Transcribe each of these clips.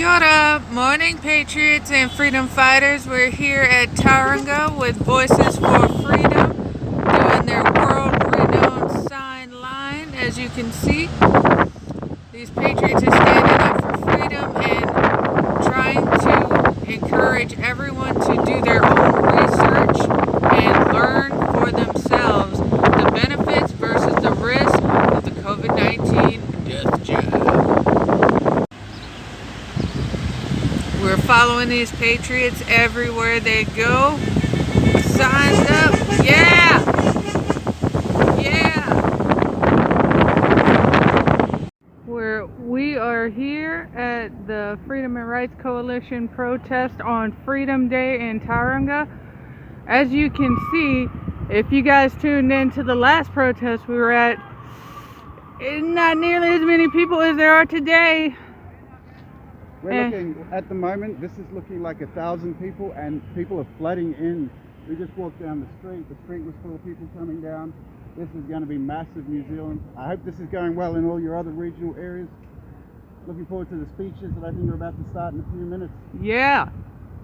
Kia ora, morning patriots and freedom fighters. We're here at Tauranga with Voices for Freedom doing their world-renowned sign line. As you can see, these patriots are standing up for freedom and trying to encourage everyone to do their own research and learn for themselves the benefits versus the risk of the COVID-19 death jab. We're following these patriots everywhere they go. Signs up. Yeah! Yeah! We are here at the Freedom and Rights Coalition protest on Freedom Day in Tauranga. As you can see, if you guys tuned in to the last protest we were at, not nearly as many people as there are today. We're looking, at the moment, this is looking like 1,000 people, and people are flooding in. We just walked down the street was full of people coming down. This is going to be massive, New Zealand. I hope this is going well in all your other regional areas. Looking forward to the speeches that I think are about to start in a few minutes. Yeah.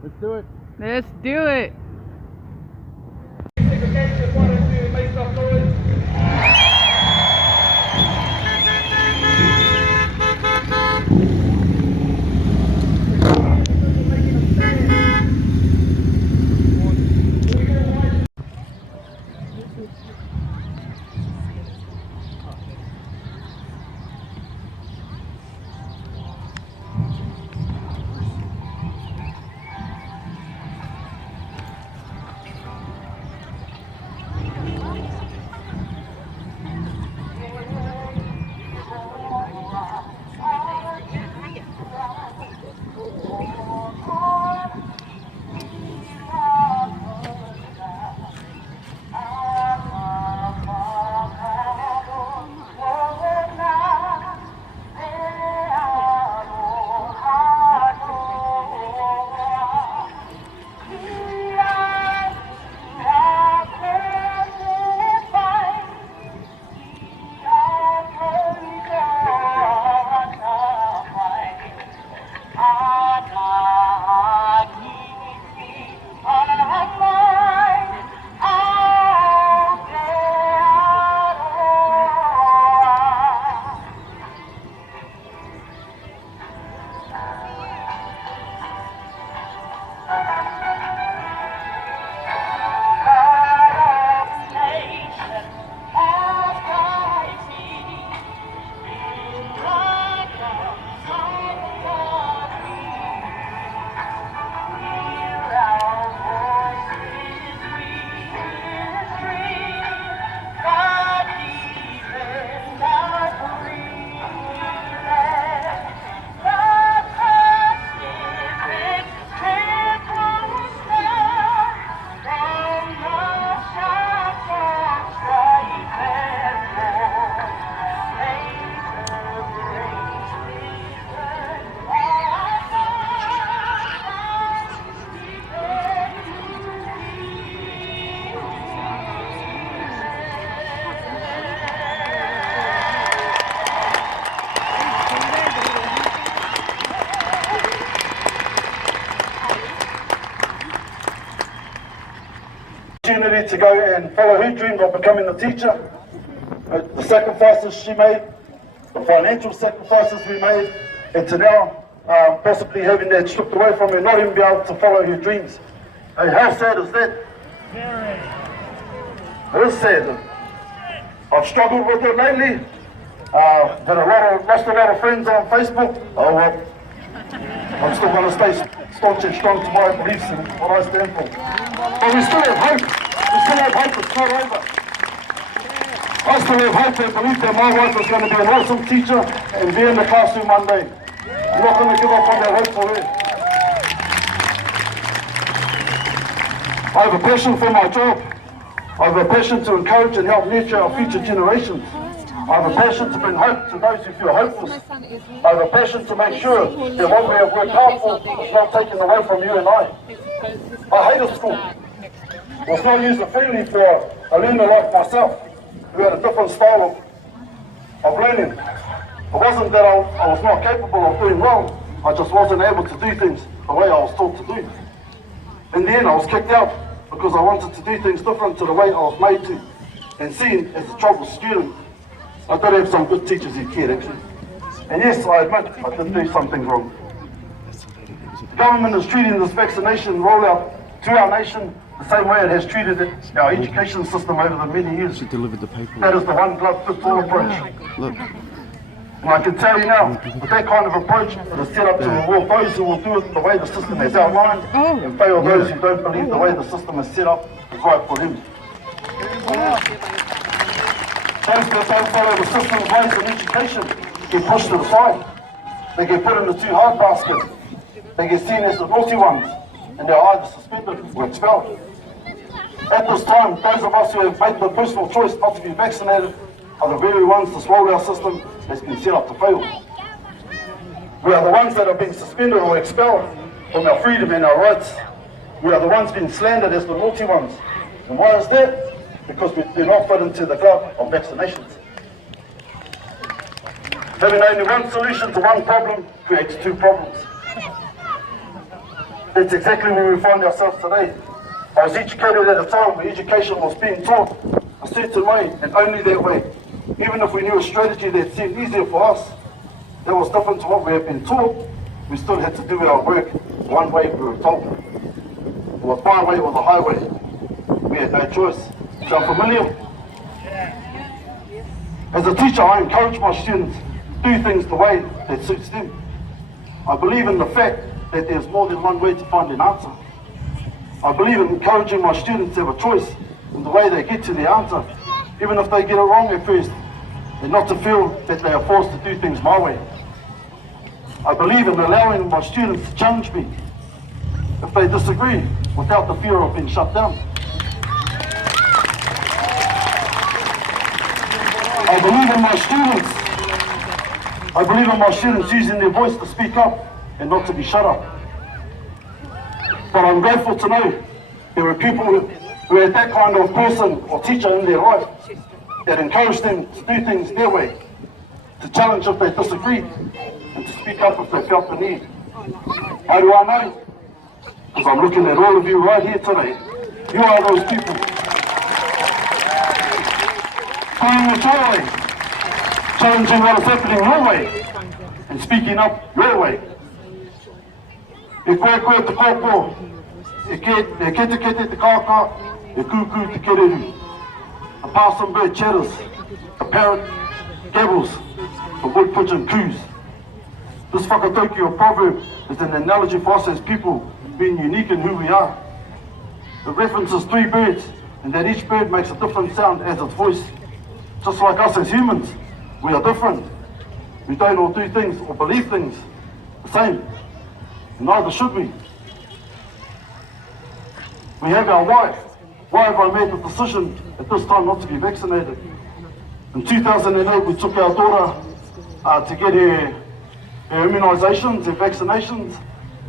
Let's do it. Let's do it. Make some noise. Opportunity to go and follow her dream of becoming a teacher. The sacrifices she made, the financial sacrifices we made, and to now possibly having that stripped away from her, not even be able to follow her dreams. Hey, how sad is that? It is sad. I've struggled with it lately. Lost a lot of friends on Facebook. Oh well, I'm still going to stay staunch and strong to my beliefs and what I stand for. But we still have hope. We still have hope. It's not over. I still have hope and belief that my wife is going to be an awesome teacher and be in the classroom one day. I'm not going to give up on that hope for her. I have a passion for my job. I have a passion to encourage and help nurture our future generations. I have a passion to bring hope to those who feel hopeless. I have a passion to make sure that what we have worked hard for is not taken away from you and I. I hated school. It was not used freely for a learner like myself, who had a different style of learning. It wasn't that I was not capable of doing well. I just wasn't able to do things the way I was taught to do. In the end, I was kicked out because I wanted to do things different to the way I was made to. And seen as a troubled student, I did have some good teachers who cared actually. And yes, I admit I did do something wrong. The government is treating this vaccination rollout to our nation the same way it has treated our education system over the many years. She delivered the paper. That is the one glove fits all approach. Look. And I can tell you now, with that kind of approach, it is set up to reward those who will do it the way the system has outlined and fail those who don't believe the way the system is set up is right for them. Those that don't follow the system's ways in education get pushed to the side. They get put in the too hard basket. They get seen as the naughty ones, and they're either suspended or expelled. At this time, those of us who have made the personal choice not to be vaccinated are the very ones this rollout system has been set up to fail. We are the ones that are being suspended or expelled from our freedom and our rights. We are the ones being slandered as the naughty ones. And why is that? Because we do not fit into the glove of vaccinations. Having only one solution to one problem creates two problems. That's exactly where we find ourselves today. I was educated at a time where education was being taught a certain way and only that way. Even if we knew a strategy that seemed easier for us, that was different to what we had been taught, we still had to do our work one way we were told. It was my way or the highway. We had no choice. Sound familiar? As a teacher, I encourage my students to do things the way that suits them. I believe in the fact that there's more than one way to find an answer. I believe in encouraging my students to have a choice in the way they get to the answer, even if they get it wrong at first, and not to feel that they are forced to do things my way. I believe in allowing my students to challenge me if they disagree without the fear of being shut down. I believe in my students using their voice to speak up and not to be shut up. But I'm grateful to know there are people who had that kind of person or teacher in their life that encouraged them to do things their way, to challenge if they disagreed, and to speak up if they felt the need. How do I know? Because I'm looking at all of you right here today. You are those people. Doing it your way, challenging what is happening your way, and speaking up your way. E koe koe te kōpō, e kete kete te kākā, e kūkū te kereru. A possum bird chatters, a parrot gabbles, a wood pigeon coos. This whakatokio proverb is an analogy for us as people being unique in who we are. It references three birds, and that each bird makes a different sound as its voice. Just like us as humans, we are different. We don't all do things or believe things the same. Neither should we. We have our why. Why have I made the decision at this time not to be vaccinated? In 2008, we took our daughter to get her immunisations, her vaccinations.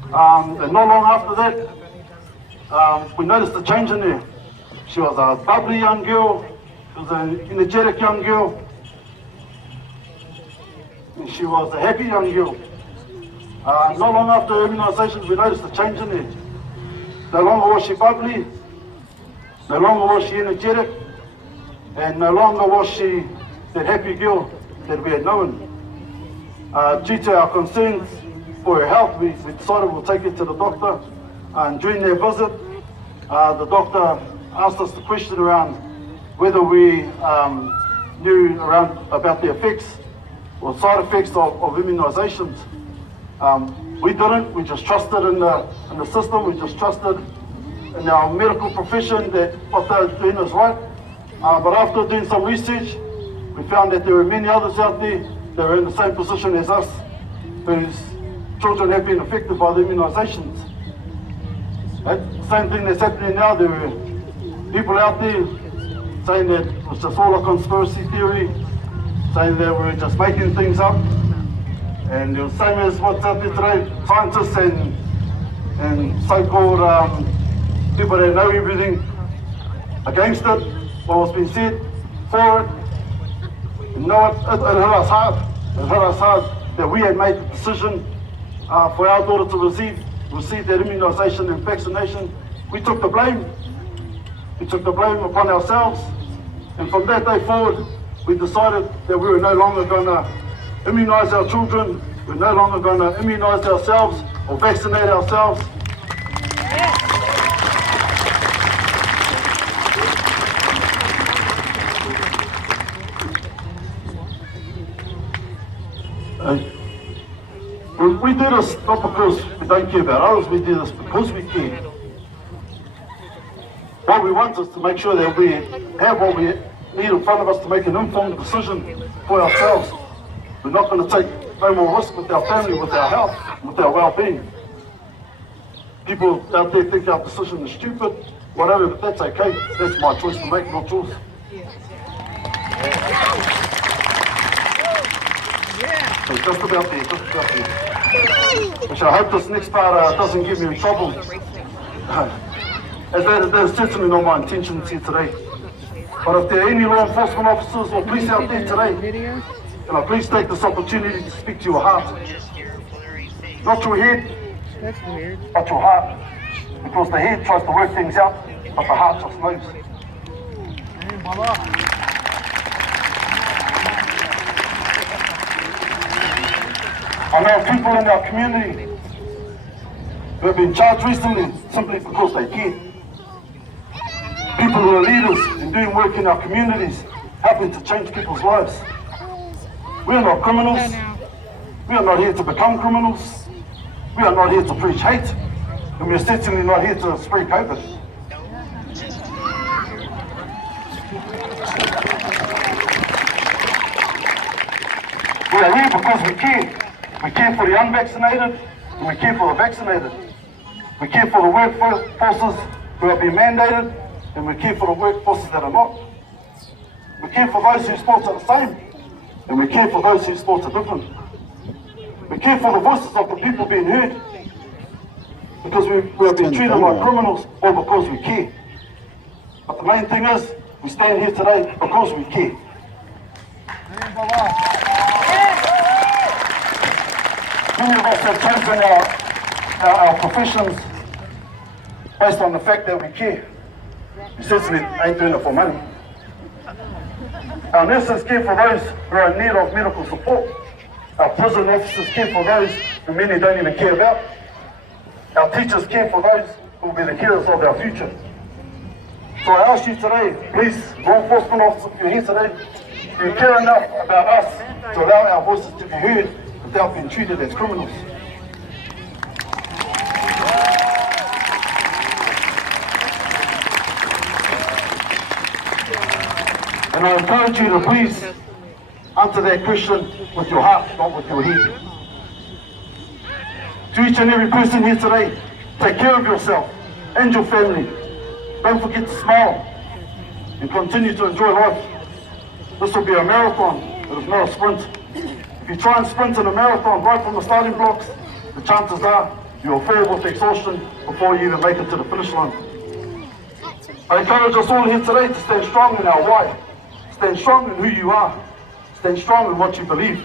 And not long after that, we noticed a change in her. She was a bubbly young girl. She was an energetic young girl. And she was a happy young girl. Not long after immunisations, we noticed a change in her. No longer was she bubbly, no longer was she energetic, and no longer was she that happy girl that we had known. Due to our concerns for her health, we decided we'll take her to the doctor. And during their visit, the doctor asked us the question around whether we knew about the effects or side effects of immunisations. We didn't. We just trusted in the system. We just trusted in our medical profession that what they're doing is right. But after doing some research, we found that there are many others out there that are in the same position as us, whose children have been affected by the immunisations. That same thing that's happening now. There are people out there saying that it's just all a conspiracy theory, saying that we're just making things up. And the same as what's out there today, scientists and so-called people that know everything against it, what was being said for it. You know what, it hit us hard. It hit us hard that we had made the decision for our daughter to receive that immunisation and vaccination, we took the blame. We took the blame upon ourselves, and from that day forward, we decided that we were no longer going to immunise our children, we're no longer going to immunise ourselves or vaccinate ourselves. We do this not because we don't care about others, we do this because we care. What we want is to make sure that we have what we need in front of us to make an informed decision for ourselves. We're not going to take no more risk with our family, with our health, with our well-being. People out there think our decision is stupid, whatever, but that's okay. That's my choice to make, not yours. So just about there, just about there. Which I hope this next part doesn't get me in trouble. As that is certainly not my intentions here today. But if there are any law enforcement officers or police out there today, can I please take this opportunity to speak to your heart? Not your head, but your heart. Because the head tries to work things out, but the heart just knows. I know people in our community who have been charged recently simply because they care. People who are leaders and doing work in our communities, helping to change people's lives. We are not criminals. We are not here to become criminals. We are not here to preach hate. And we are certainly not here to spread COVID. We are here because we care. We care for the unvaccinated and we care for the vaccinated. We care for the workforces who have been mandated and we care for the workforces that are not. We care for those whose thoughts are the same and we care for those whose thoughts are different. We care for the voices of the people being heard because we have been treated like criminals or because we care. But the main thing is, we stand here today because we care. Many of us have chosen our professions based on the fact that we care. We certainly ain't doing it for money. Our nurses care for those who are in need of medical support. Our prison officers care for those who many don't even care about. Our teachers care for those who will be the carers of our future. So I ask you today, please, law enforcement officers, if you're here today, do you care enough about us to allow our voices to be heard without being treated as criminals? And I encourage you to please answer that question with your heart, not with your head. To each and every person here today, take care of yourself and your family. Don't forget to smile and continue to enjoy life. This will be a marathon, it is not a sprint. If you try and sprint in a marathon right from the starting blocks, the chances are you'll fall with exhaustion before you even make it to the finish line. I encourage us all here today to stand strong in our why. Stand strong in who you are. Stand strong in what you believe.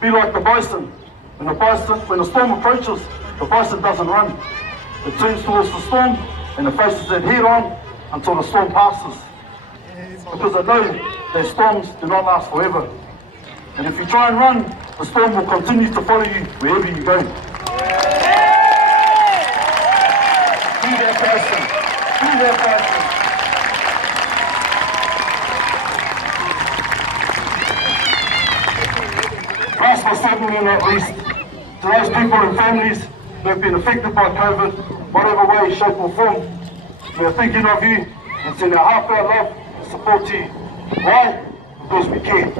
Be like the bison. When the storm approaches, the bison doesn't run. It turns towards the storm and it faces it head on until the storm passes. Because it knows that storms do not last forever. And if you try and run, the storm will continue to follow you wherever you go. Be that person. Be that person. Last but certainly not least, to those people and families who have been affected by COVID, whatever way, shape or form, we are thinking of you and send our heartfelt love and support to you. Why? Because we care.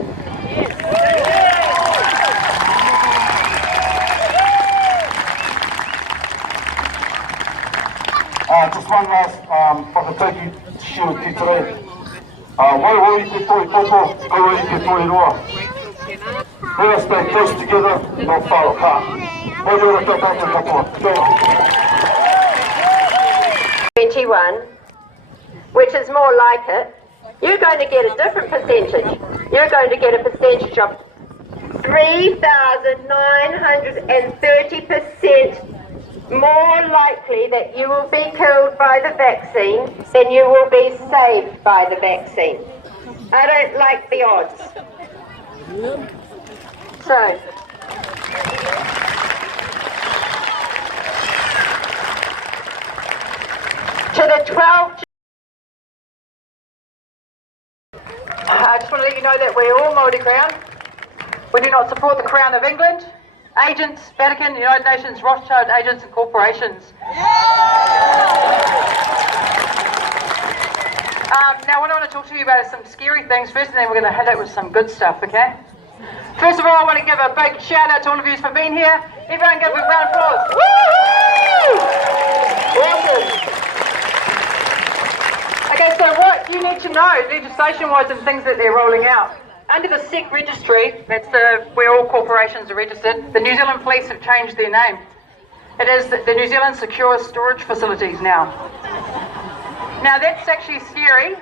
Just one last whakatauki to share with you today. Wairoi te toi koko, kauroi te toi roa. Let us stay close together, not far apart. Wairoi te tātou katoa. Kia ora. 21, which is more like it, you're going to get a different percentage. You're going to get a percentage of 3,930% more likely that you will be killed by the vaccine than you will be saved by the vaccine. I don't like the odds. So, to the 12... I just want to let you know that we're all Māori Crown. We do not support the Crown of England, agents, Vatican, United Nations, Rothschild agents and corporations. Now what I want to talk to you about is some scary things first, and then we're going to hit it with some good stuff, okay? First of all, I want to give a big shout out to all of you for being here. Everyone give a round of applause. Woo! Awesome. Okay, so what you need to know, legislation-wise, and things that they're rolling out. Under the SEC registry, that's where all corporations are registered, the New Zealand Police have changed their name. It is the New Zealand Secure Storage Facilities now. Now that's actually scary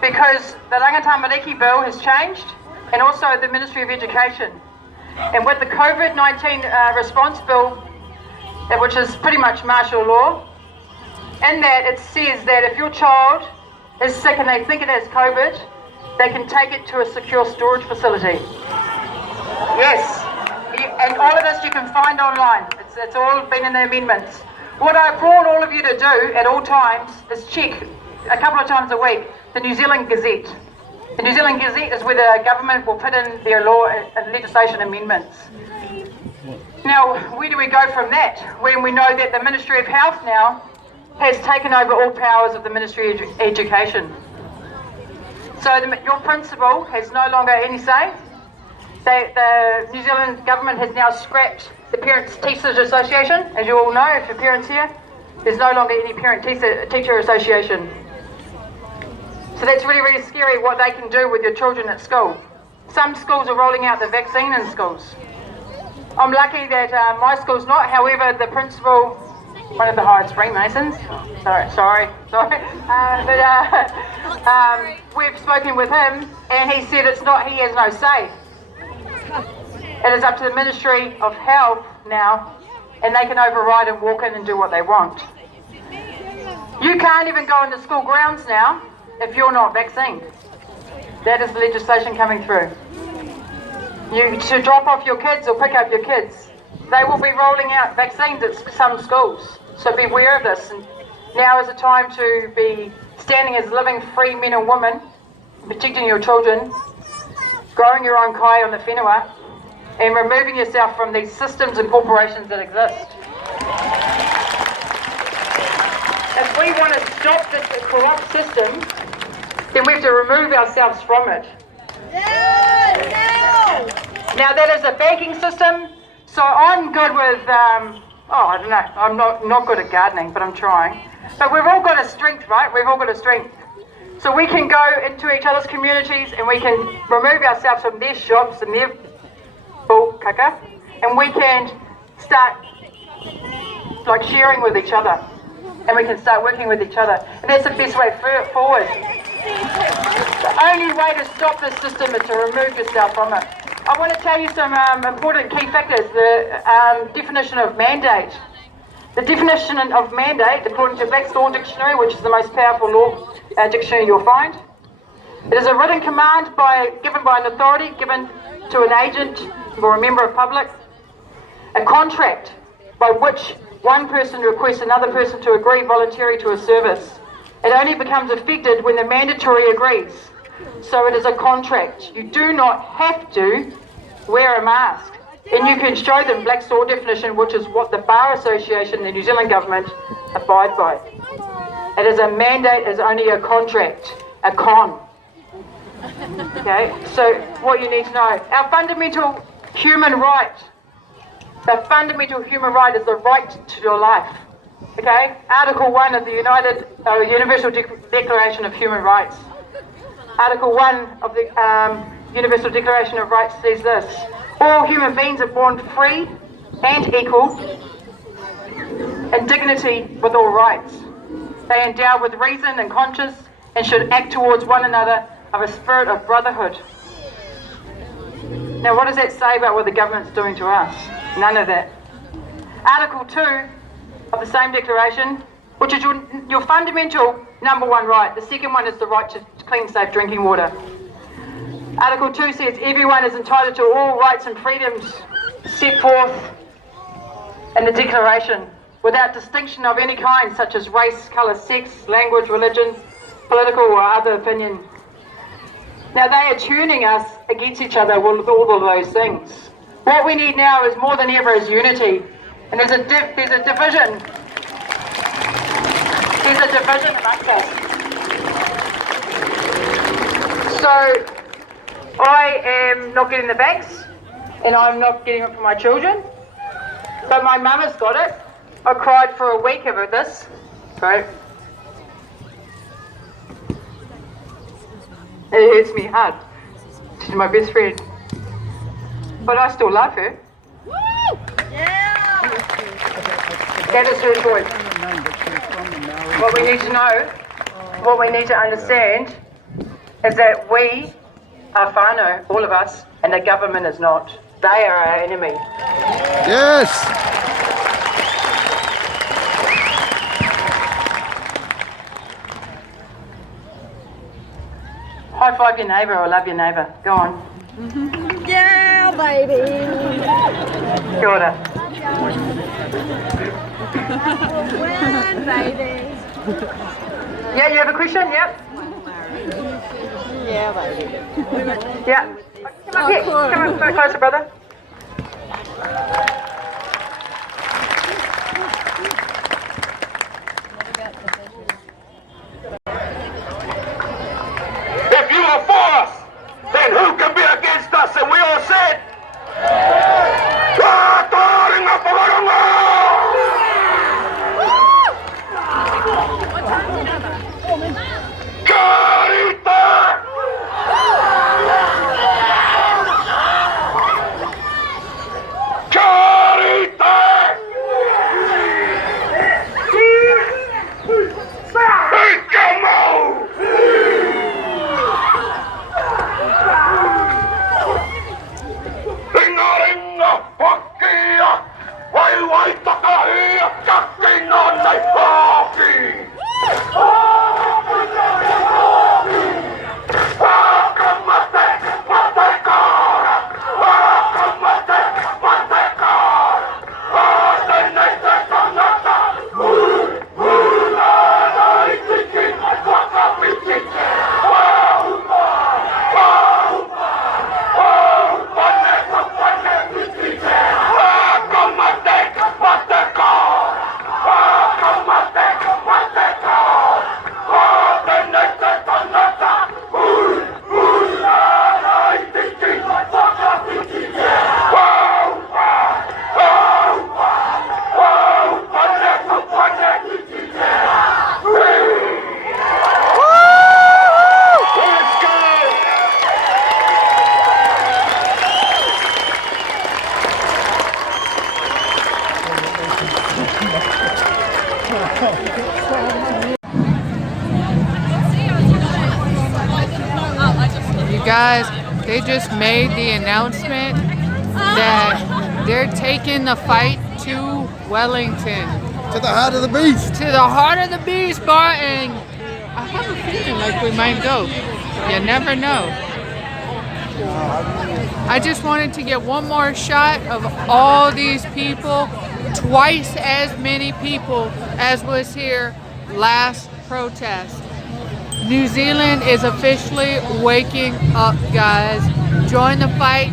because the Rangatamariki bill has changed, and also the Ministry of Education. And with the COVID-19 response bill, which is pretty much martial law, in that it says that if your child is sick and they think it has COVID, they can take it to a secure storage facility. Yes, and all of this you can find online. It's all been in the amendments. What I applaud all of you to do at all times is check a couple of times a week the New Zealand Gazette. The New Zealand Gazette is where the government will put in their law and legislation amendments. Now, where do we go from that? When we know that the Ministry of Health now has taken over all powers of the Ministry of Education. So your principal has no longer any say. The New Zealand government has now scrapped the Parents Teachers Association. As you all know, if your parents here, there's no longer any Parent Teacher Association. So that's really, really scary what they can do with your children at school. Some schools are rolling out the vaccine in schools. I'm lucky that my school's not. However, the principal, one of the highest Freemasons, we've spoken with him, and he said it's not. He has no say. It is up to the Ministry of Health now, and they can override and walk in and do what they want. You can't even go into school grounds now if you're not vaccinated. That is the legislation coming through. You should drop off your kids or pick up your kids. They will be rolling out vaccines at some schools, so be aware of this. And now is the time to be standing as living free men and women, protecting your children, growing your own kai on the whenua, and removing yourself from these systems and corporations that exist. If we want to stop this corrupt system, then we have to remove ourselves from it. Now that is a banking system, so I'm good with, I don't know, I'm not good at gardening, but I'm trying. But we've all got a strength, right? We've all got a strength. So we can go into each other's communities and we can remove ourselves from their shops and their bull kaka, and we can start like sharing with each other, and we can start working with each other, and that's the best way forward. The only way to stop this system is to remove yourself from it. I want to tell you some important key factors. The definition of mandate. The definition of mandate, according to Black's Law Dictionary, which is the most powerful law dictionary you'll find, it is a written command given by an authority, given to an agent or a member of public, a contract by which one person requests another person to agree voluntarily to a service. It only becomes effective when the mandatory agrees. So it is a contract. You do not have to wear a mask. And you can show them Black's Law definition, which is what the Bar Association and the New Zealand Government abide by. It is a mandate, is only a contract, a con. Okay, so what you need to know, our fundamental human right, the fundamental human right is the right to your life. Okay, Article 1 of the Universal Declaration of Human Rights. Article 1 of the Universal Declaration of Rights says this: all human beings are born free and equal in dignity with all rights. They are endowed with reason and conscience and should act towards one another of a spirit of brotherhood. Now what does that say about what the government's doing to us? None of that. Article 2 of the same declaration, which is your fundamental number one right. The second one is the right to clean, safe drinking water. Article 2 says everyone is entitled to all rights and freedoms set forth in the declaration without distinction of any kind, such as race, colour, sex, language, religion, political or other opinion. Now they are turning us against each other with all of those things. What we need now is more than ever is unity. And there's a division. There's a division amongst us. So I am not getting the banks, and I'm not getting it for my children. But my mum has got it. I cried for a week over this. Right? It hurts me hard. She's my best friend. But I still love her. Woo! Yeah! That is her choice. What we need to know, what we need to understand, is that we are whānau, all of us, and the government is not. They are our enemy. Yes! High five your neighbour or love your neighbour. Go on. Yeah, baby! Kia ora. Win, baby! Yeah, you have a question? Yep. Yeah, baby. Yeah. Come up here. Come up closer, brother. If you are for us, then who can be against us? And we all said, You guys, they just made the announcement that they're taking the fight to Wellington. To the heart of the beast. To the heart of the beast, bar, and I have a feeling like we might go. You never know. I just wanted to get one more shot of all these people, twice as many people as was here last protest. New Zealand is officially waking up, guys. Join the fight.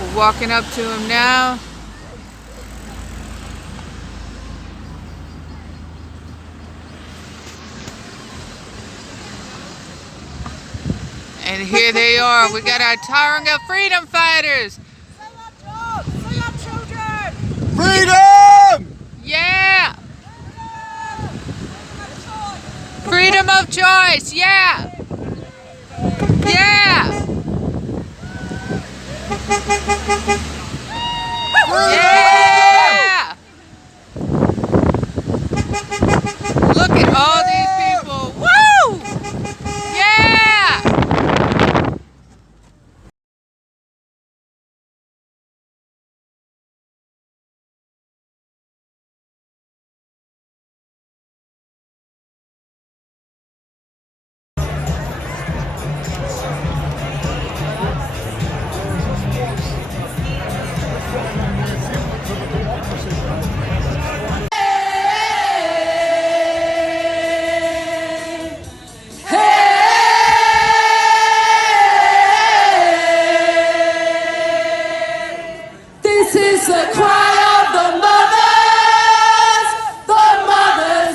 We're walking up to him now. And here they are. We got our Tauranga freedom fighters. Freedom! Yeah! Freedom of choice, yeah! Yeah! Yeah! Look at the cry of the mothers,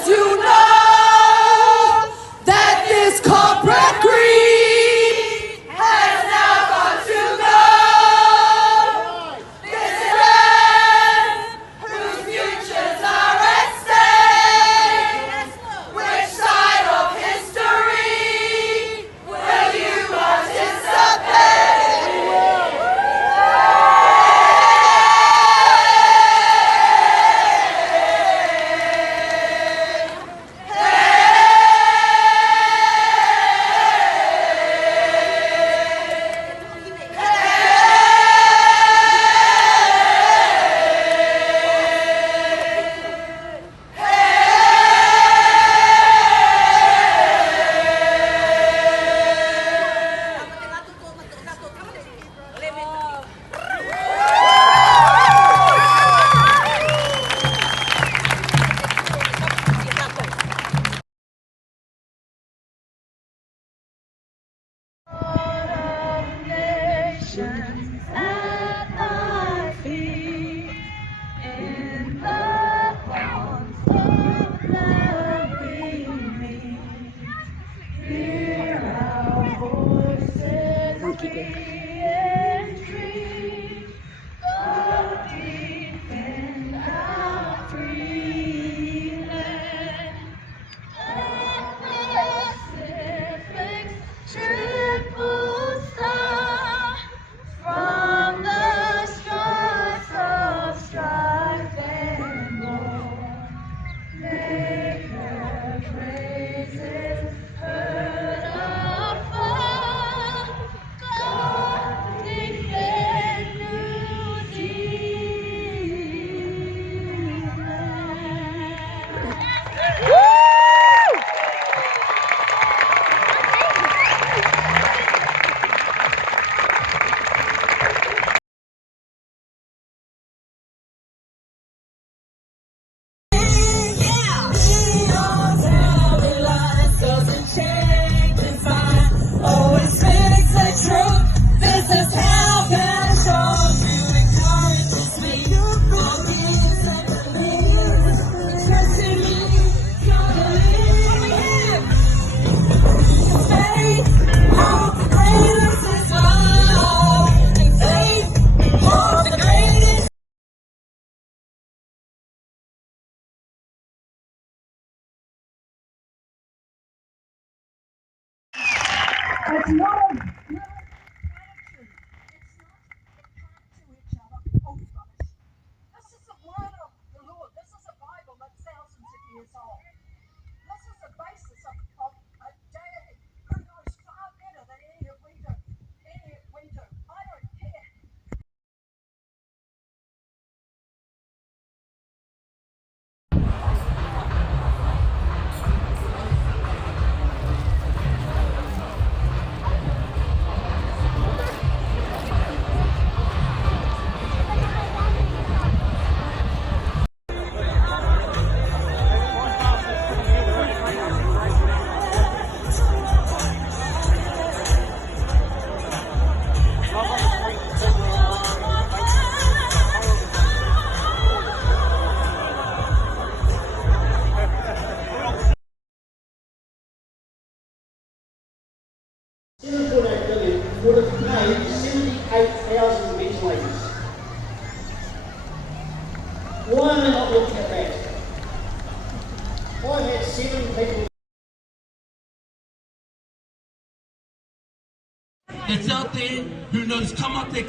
you know that this corporate greed has now got to go. This is whose futures are at stake. Which side of history will you participate? It's not a gratitude. It's not a to each other. Oh, gosh. This is the word of the Lord. This is a Bible that's thousands of years old. This is the basis of a deity who knows far better than any of we do. I don't care. Would have paid 78,000 ventilators. Why am I not looking at that? I've had 7 people. That's out there who knows come out there,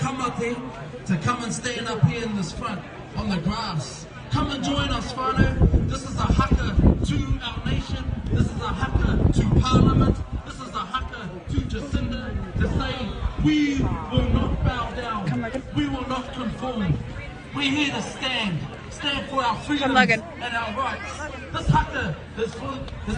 to come and stand up here in this front on the grass. Come and join us, whānau. This is a haka to our nation. This is a haka to Parliament. This is a haka to Jacinda to say we will not bow down. We will not conform. We're here to stand for our freedoms and our rights. This haka is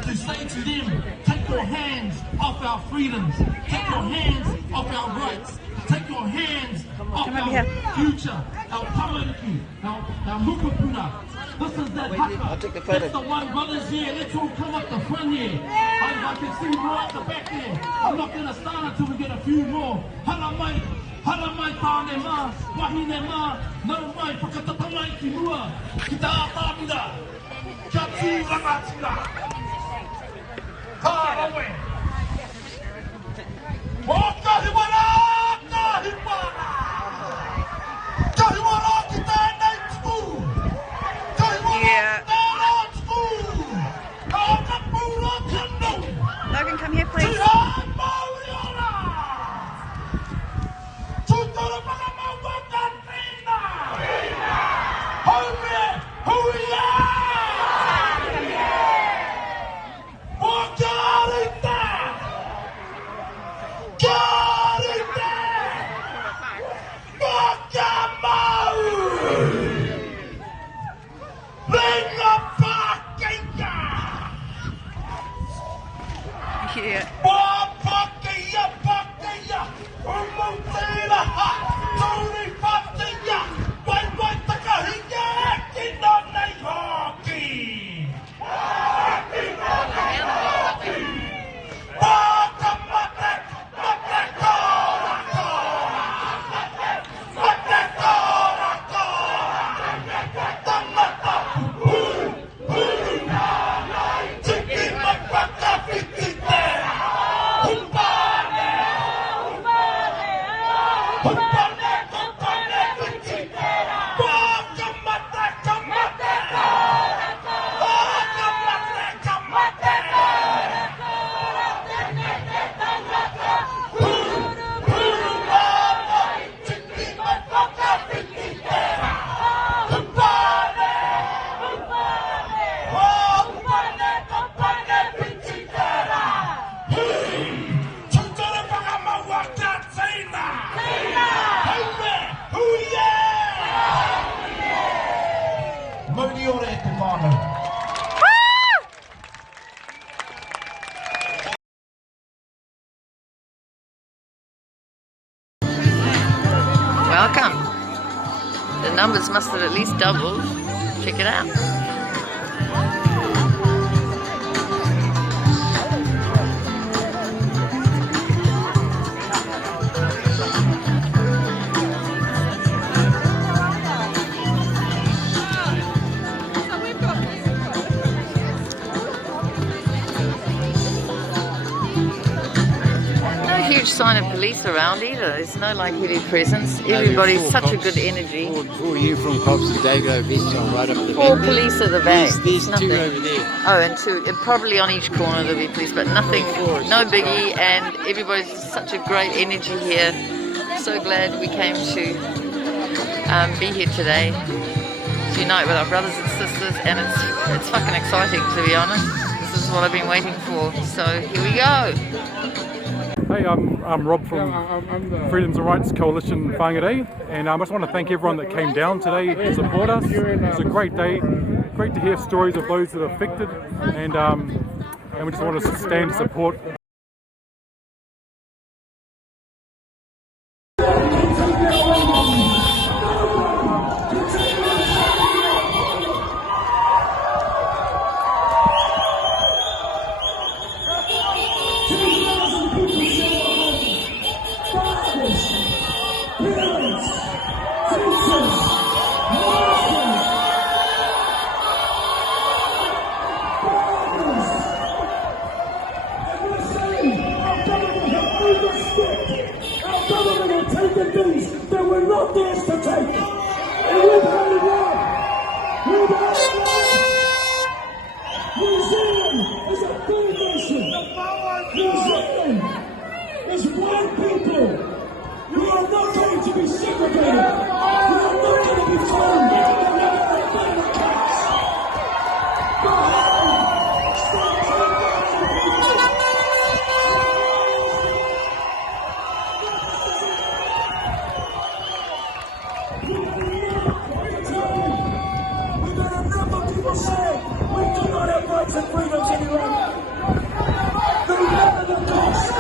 to say to them, take your hands off our freedoms, take your hands off our rights, take your hands off our future, our tamariki, our mukupuna. This is that haka. That's the one, brothers here. Let's all come up the front here. I can see more at the back there. I'm not going to start until we get a few more. Hana mai, Hara mai tāne mā, wahine mā, nau mai whakatata mai ki mua, ki tā tāmina, kia tūranga tina. Kā rawe. O kahiwara, kahiwara. Kahiwara ki tānei tuku. Kahiwara ki tānei tuku. Kā pūra kanu. Logan, come here, please. Yeah. Welcome. The numbers must have at least doubled. Check it out. Huge sign of police around either. There's no like heavy presence. Everybody's such a good energy. Four uniform cops and Dago vests on right up the Four back. police at the back. There's Nothing. two over there. Oh, and two. And probably on each corner there'll be police, but nothing. No biggie. And everybody's such a great energy here. So glad we came to be here today to unite with our brothers and sisters, and it's fucking exciting, to be honest. This is what I've been waiting for. So here we go. Hey, I'm Rob from Freedoms and Rights Coalition Whangarei, and I just want to thank everyone that came down today to support us. It was a great day, great to hear stories of those that are affected, and we just want to stand to support. That we're not theirs to take. And we've had enough. We've had enough. New Zealand is a free nation. New Zealand is one people. We are not going to be segregated. We are not going to be thrown into the banana cats. Go home. Stop taking rights and freedoms any longer. No matter the cost.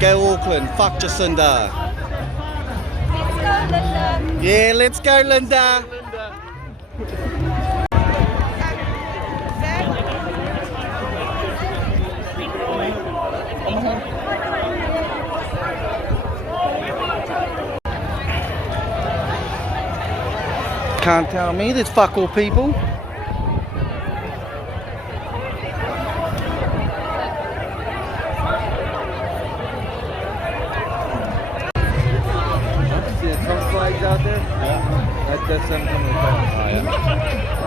go Auckland. Fuck Jacinda. Let's go, Linda. Yeah, let's go, Linda. Can't tell me, there's fuck all people. See the Trump flags out there? Yeah. That's them coming across. Oh, yeah.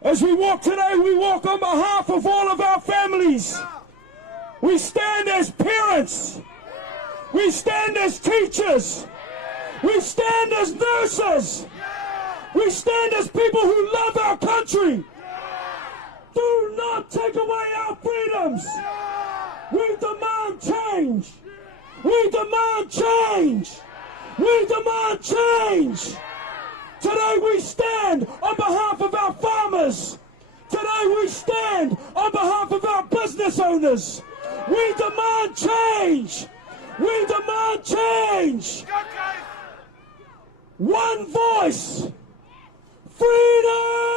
As we walk today, we walk on behalf of all of our families. We stand as parents. We stand as teachers. We stand as nurses. We stand as people who love our country. Do not take away our freedoms. We demand change. We demand change. We demand change. Today we stand on behalf of our farmers. Today we stand on behalf of our business owners. We demand change. We demand change. One voice. Freedom!